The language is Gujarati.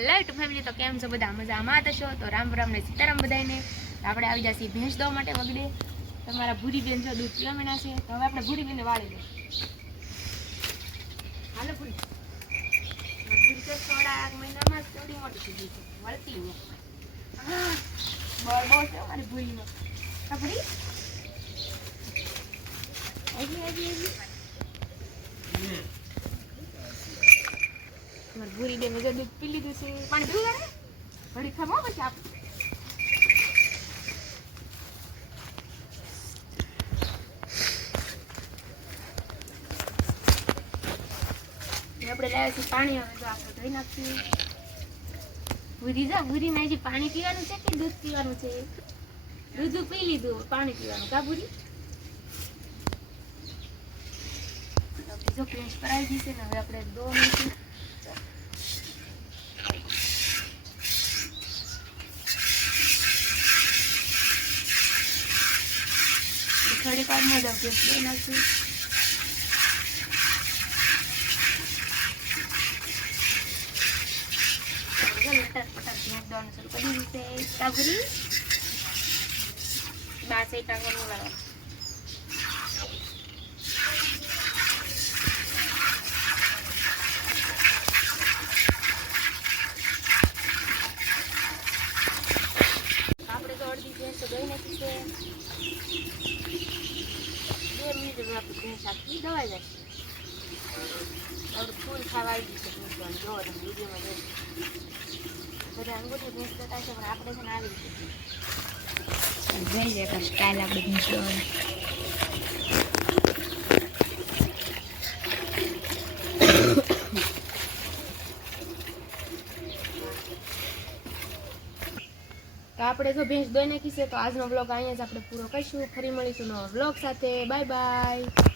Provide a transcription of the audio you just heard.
લાઈટ ફેમિલી તો કેમ છો બધા મજામાં થશો તો રામ રામ ને સીતારામ બધાને આપણે આવી જશે ભેંસ દવા માટે વગડે તમારા ભૂરી બેન જો દૂધ પીવા મેના છે તો હવે આપણે ભૂરી બેનને વાળી દે હાલો ભૂરી ભૂરી તો થોડા મહિનામાં થોડી મોટી થઈ ગઈ છે વળતી ને બળ બહુ છે મારી ભૂરીમાં આ ભૂરી આવી ભૂરી બેન જો દૂધ પી લીધું છે પાણી પીવું યાર ઘડી ખમો પછી આપ આપણે લાવ્યા છીએ પાણી હવે તો આપણે ધોઈ નાખીએ ભૂરી જા ભૂરીમાં હજી પાણી પીવાનું છે કે દૂધ પીવાનું છે દૂધ પી લીધું પાણી પીવાનું કા ભૂરી જો ભેંસ પર આવી ગઈ છે ને હવે આપણે દો નાખી થોડીક વારમાં જ ભેંસ દઈ નાખીએ લટર પટર ભેંસ દવાનું શરૂ કરી દીધું છે કાબરી બાસે ટાંગવાનું લાવવાનું આપણે તો અડધી ભેંસ તો દઈ નાખી છે 2 મિનિટમાં આપણી ભેંસ આખી દવાઈ જશે આપણે ફૂલ ખાવા આવી ગઈ છે ભેંસ જો તમે વિડીયોમાં જોઈ બધા અંગૂઠી ભેંસ કરતા છે પણ આપણે છે ને આવી રીતે જોઈ જાય સ્ટાઇલ આપણે ભેંસ દવાની તો આપણે જો ભેંસ દોઈ નાખી છે તો આજનો વ્લોગ અહીંયા જ આપણે પૂરો કરીશું ફરી મળીશું નવા વ્લોગ સાથે બાય બાય